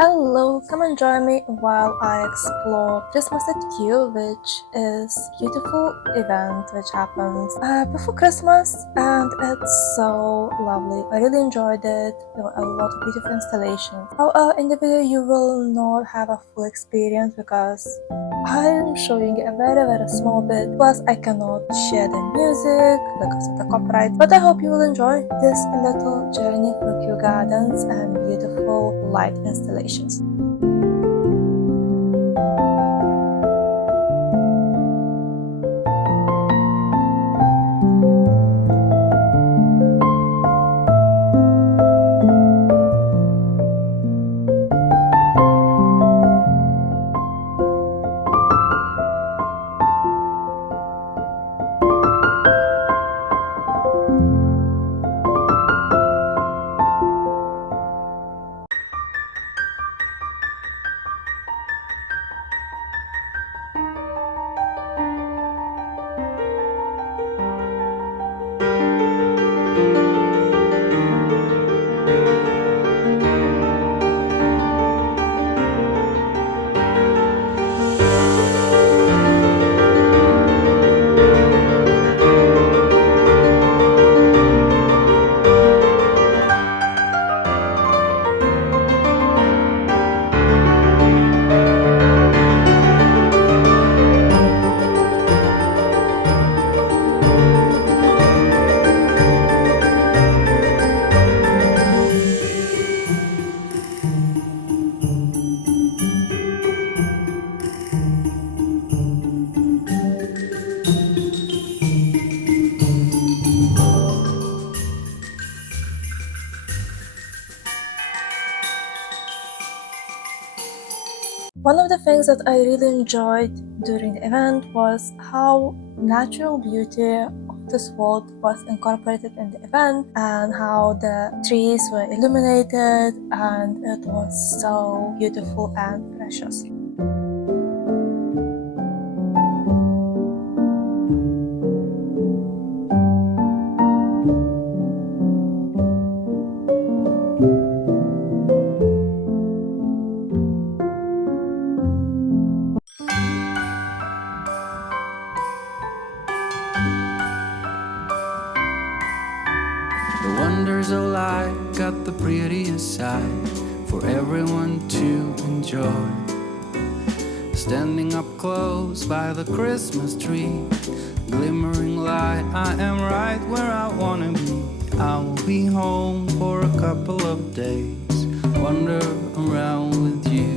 Hello, come and join me while I explore Christmas at Q, which is a beautiful event which happens before Christmas, and it's so lovely. I really enjoyed it. There were a lot of beautiful installations. However, in the video you will not have a full experience because I'm showing a very small bit, plus I cannot share the music because of the copyright, but I hope you will enjoy this little journey through Kew Gardens and beautiful light installations. One of the things that I really enjoyed during the event was how natural beauty of this world was incorporated in the event and how the trees were illuminated, and it was so beautiful and precious. The wonders of life got the prettiest side for everyone to enjoy. Standing up close by the Christmas tree, glimmering light, I am right where I wanna be. I will be home for a couple of days, wander around with you.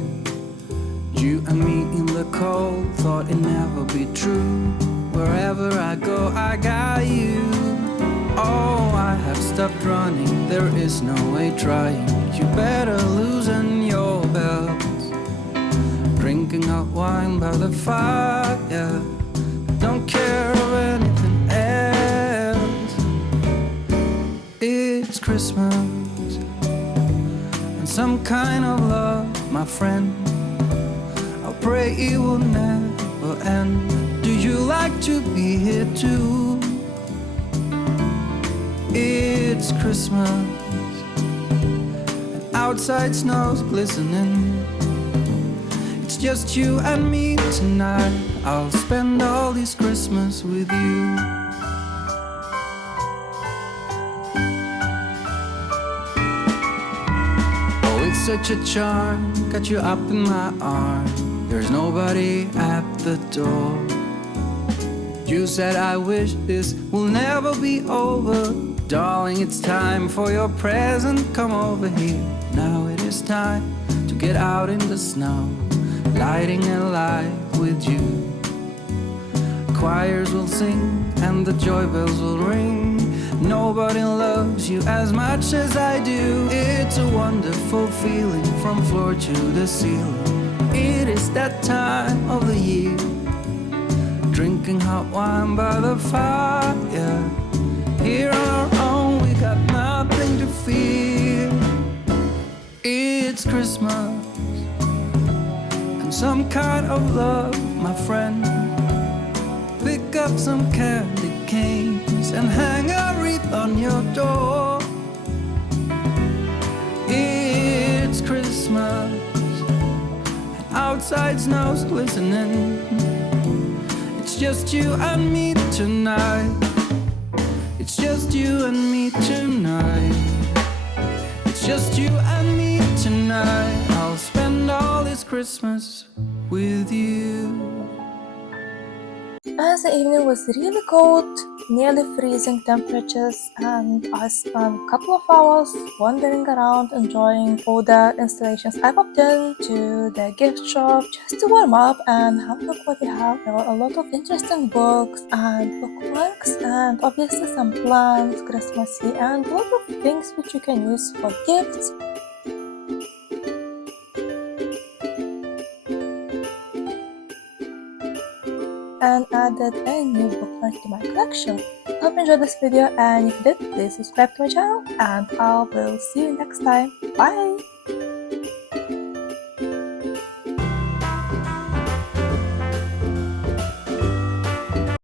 You and me in the cold, thought it'd never be true. Wherever I go, I got you. Oh, I have stopped running, there is no way trying. You better loosen your belt. Drinking hot wine by the fire, don't care of anything else. It's Christmas, and some kind of love, my friend. I'll pray it will never end. Do you like to be here too? It's Christmas, and outside snow's glistening. It's just you and me tonight. I'll spend all this Christmas with you. Oh, it's such a charm, got you up in my arm. There's nobody at the door. You said I wish this will never be over. Darling, it's time for your present, come over here. Now it is time to get out in the snow, lighting a light with you. Choirs will sing and the joy bells will ring. Nobody loves you as much as I do. It's a wonderful feeling from floor to the ceiling. It is that time of the year, drinking hot wine by the fire. Here on our own, we got nothing to fear. It's Christmas, and some kind of love, my friend. Pick up some candy canes and hang a wreath on your door. It's Christmas, outside snow's glistening. It's just you and me tonight. It's just you and me tonight. It's just you and me tonight. I'll spend all this Christmas with you. As the evening was really cold, nearly freezing temperatures, and I spent a couple of hours wandering around enjoying all the installations, I popped in to the gift shop just to warm up and have a look what they have. There were a lot of interesting books and bookmarks and obviously some plants, Christmassy, and a lot of things which you can use for gifts. And added a new bookmark to my collection. Hope you enjoyed this video, and if you did, please subscribe to my channel, and I will see you next time. Bye!